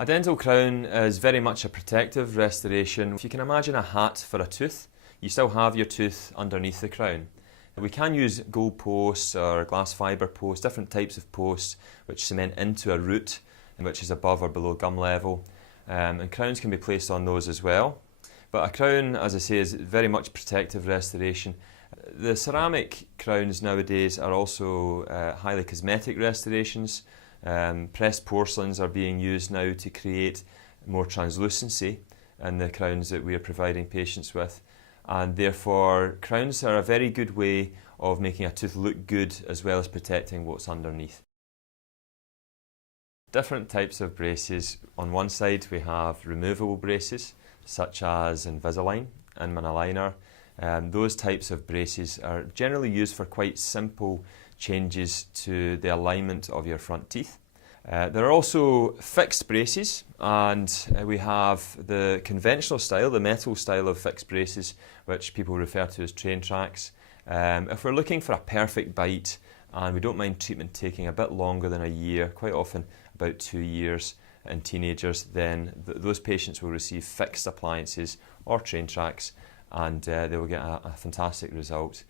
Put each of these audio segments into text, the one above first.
A dental crown is very much a protective restoration. If you can imagine a hat for a tooth, you still have your tooth underneath the crown. We can use gold posts or glass fibre posts, different types of posts which cement into a root which is above or below gum level, and crowns can be placed on those as well. But a crown, as I say, is very much protective restoration. The ceramic crowns nowadays are also highly cosmetic restorations. Pressed porcelains are being used now to create more translucency in the crowns that we are providing patients with, and therefore crowns are a very good way of making a tooth look good as well as protecting what's underneath. Different types of braces. On one side we have removable braces such as Invisalign and Aligner. Those types of braces are generally used for quite simple changes to the alignment of your front teeth. There are also fixed braces, and we have the conventional style, the metal style of fixed braces, which people refer to as train tracks. If we're looking for a perfect bite and we don't mind treatment taking a bit longer than a year, quite often about 2 years in teenagers, then those patients will receive fixed appliances or train tracks, and they will get a fantastic result.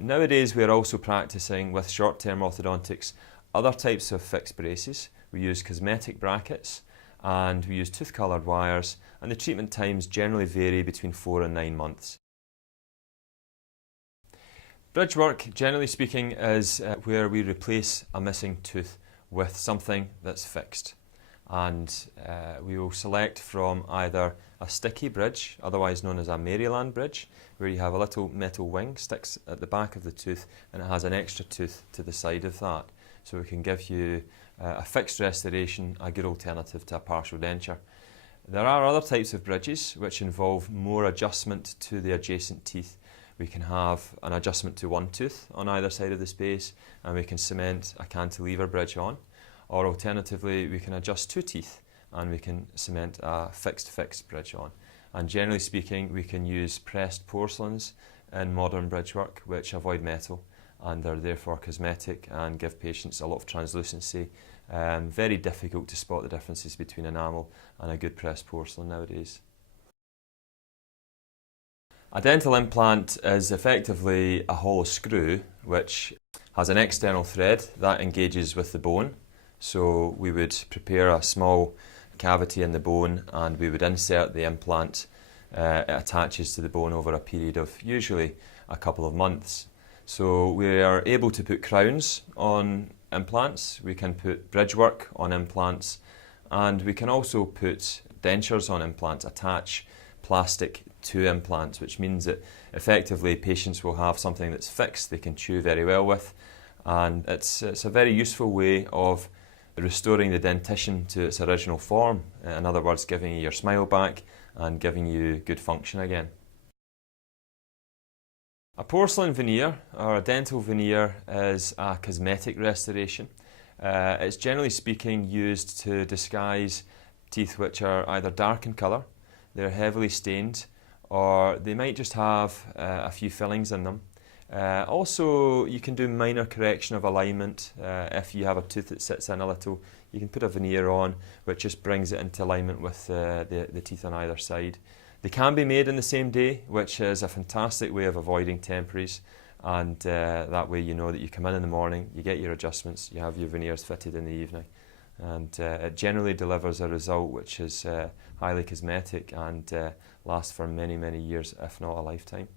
Nowadays we are also practicing with short-term orthodontics other types of fixed braces. We use cosmetic brackets and we use tooth-coloured wires, and the treatment times generally vary between 4 and 9 months. Bridge work, generally speaking, is where we replace a missing tooth with something that's fixed. And we will select from either a sticky bridge, otherwise known as a Maryland bridge, where you have a little metal wing sticks at the back of the tooth and it has an extra tooth to the side of that. So we can give you a fixed restoration, a good alternative to a partial denture. There are other types of bridges which involve more adjustment to the adjacent teeth. We can have an adjustment to one tooth on either side of the space, and we can cement a cantilever bridge on. Or alternatively, we can adjust 2 teeth and we can cement a fixed bridge on. And generally speaking, we can use pressed porcelains in modern bridge work which avoid metal and are therefore cosmetic and give patients a lot of translucency. Very difficult to spot the differences between enamel and a good pressed porcelain nowadays. A dental implant is effectively a hollow screw which has an external thread that engages with the bone. So we would prepare a small cavity in the bone and we would insert the implant. It attaches to the bone over a period of usually a couple of months. So we are able to put crowns on implants, we can put bridge work on implants, and we can also put dentures on implants, attach plastic to implants, which means that effectively patients will have something that's fixed, they can chew very well with, and it's a very useful way of restoring the dentition to its original form. In other words, giving you your smile back and giving you good function again. A porcelain veneer or a dental veneer is a cosmetic restoration. It's generally speaking used to disguise teeth which are either dark in colour, they're heavily stained, or they might just have a few fillings in them. Also, you can do minor correction of alignment. If you have a tooth that sits in a little, you can put a veneer on which just brings it into alignment with the teeth on either side. They can be made in the same day, which is a fantastic way of avoiding temporaries, and that way you know that you come in the morning, you get your adjustments, you have your veneers fitted in the evening, and it generally delivers a result which is highly cosmetic and lasts for many, many years, if not a lifetime.